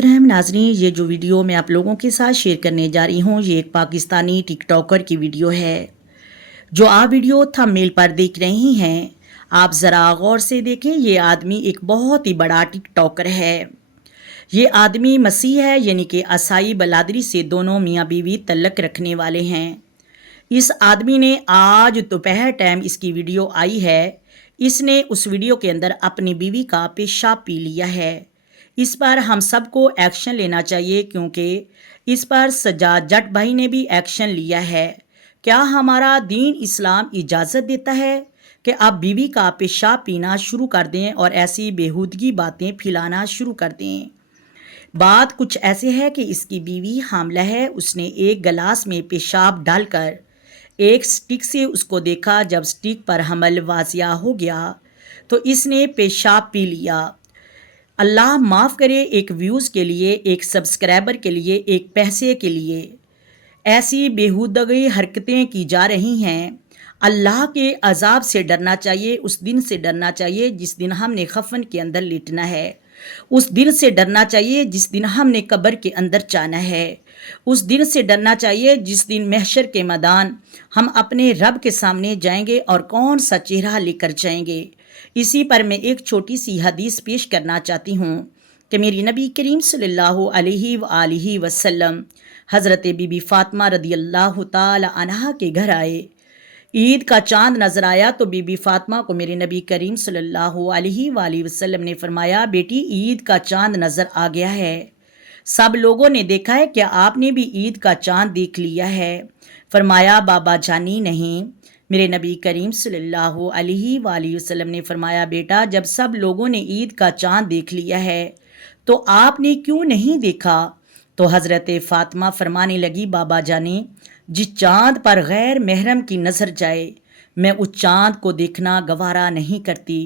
मोहतरम नाज़रीन, ये जो वीडियो मैं आप लोगों के साथ शेयर करने जा रही हूँ, ये एक पाकिस्तानी टिकटॉकर की वीडियो है। जो आप वीडियो थंबनेल पर देख रही हैं, आप ज़रा गौर से देखें। ये आदमी एक बहुत ही बड़ा टिकटॉकर है। ये आदमी मसीह है, यानी कि असाई बलादरी से दोनों मियाँ बीवी तल्लक रखने वाले हैं। इस आदमी ने आज दोपहर टाइम इसकी वीडियो आई है। इसने उस वीडियो के अंदर अपनी बीवी का पेशाब पी लिया है। इस पर हम सबको एक्शन लेना चाहिए, क्योंकि इस पर सजाद जट भाई ने भी एक्शन लिया है। क्या हमारा दीन इस्लाम इजाज़त देता है कि आप बीवी का पेशाब पीना शुरू कर दें और ऐसी बेहूदगी बातें फैलाना शुरू कर दें? बात कुछ ऐसे है कि इसकी बीवी हामला है। उसने एक गिलास में पेशाब डालकर एक स्टिक से उसको देखा। जब स्टिक पर हमल वाजिया हो गया तो इसने पेशाब पी लिया। अल्लाह माफ़ करे, एक व्यूज़ के लिए, एक सब्सक्राइबर के लिए, एक पैसे के लिए ऐसी बेहूदगी हरकतें की जा रही हैं। अल्लाह के अज़ाब से डरना चाहिए। उस दिन से डरना चाहिए जिस दिन हमने खफन के अंदर लेटना है। उस दिन से डरना चाहिए जिस दिन हमने कब्र के अंदर जाना है। उस दिन से डरना चाहिए जिस दिन महशर के मैदान हम अपने रब के सामने जाएंगे और कौन सा चेहरा लेकर जाएंगे। इसी पर मैं एक छोटी सी हदीस पेश करना चाहती हूँ कि मेरी नबी करीम सल्लल्लाहु अलैहि वसल्लम हज़रत बीबी फ़ातिमा रदियल्लाहु ताला अन्हा के घर आए। ईद का चांद नज़र आया तो बीबी फ़ातिमा को मेरे नबी करीम सल्लल्लाहु अलैहि वसल्लम ने फरमाया, बेटी ईद का चांद नज़र आ गया है। सब लोगों ने देखा है, क्या आपने भी ईद का चांद देख लिया है? फरमाया, बाबा जानी नहीं। मेरे नबी करीम सल्लल्लाहु अलैहि वसल्लम ने फरमाया, बेटा जब सब लोगों ने ईद का चांद देख लिया है तो आपने क्यों नहीं देखा? तो हज़रत फ़ातिमा फरमाने लगी, बाबा जाने, जिस चाँद पर गैर महरम की नज़र जाए मैं उस चाँद को देखना गवारा नहीं करती।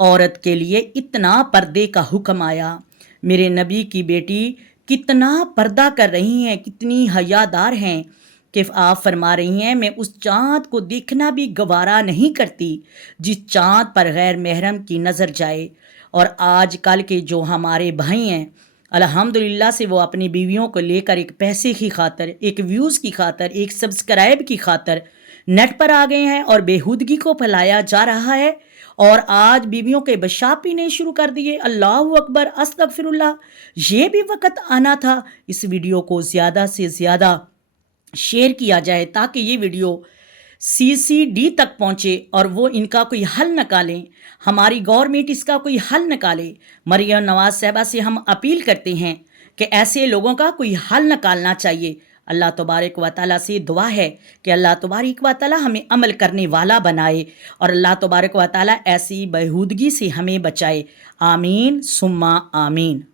औरत के लिए इतना पर्दे का हुक्म आया। मेरे नबी की बेटी कितना पर्दा कर रही हैं, कितनी हयादार हैं कि आप फरमा रही हैं मैं उस चाँद को देखना भी गवारा नहीं करती जिस चाँद पर गैर महरम की नज़र जाए। और आज कल के जो हमारे भाई हैं, अल्हम्दुलिल्लाह से वो अपनी बीवियों को लेकर एक पैसे की खातर, एक व्यूज़ की खातर, एक सब्सक्राइब की खातर नेट पर आ गए हैं और बेहूदगी को फैलाया जा रहा है। और आज बीवियों के पेशाब पीने शुरू कर दिए। अल्लाहु अकबर, अस्तगफिरुल्लाह। ये भी वक्त आना था। इस वीडियो को ज़्यादा से ज़्यादा शेयर किया जाए ताकि ये वीडियो CCD तक पहुँचे और वो इनका कोई हल निकालें। हमारी गवर्नमेंट इसका कोई हल निकाले। मरियम नवाज साहबा से हम अपील करते हैं कि ऐसे लोगों का कोई हल निकालना चाहिए। अल्लाह तबारक व तआला से दुआ है कि अल्लाह तबारक व तआला हमें अमल करने वाला बनाए और अल्लाह तबारक व तआला ऐसी बेहूदगी से हमें बचाए। आमीन सुम्मा आमीन।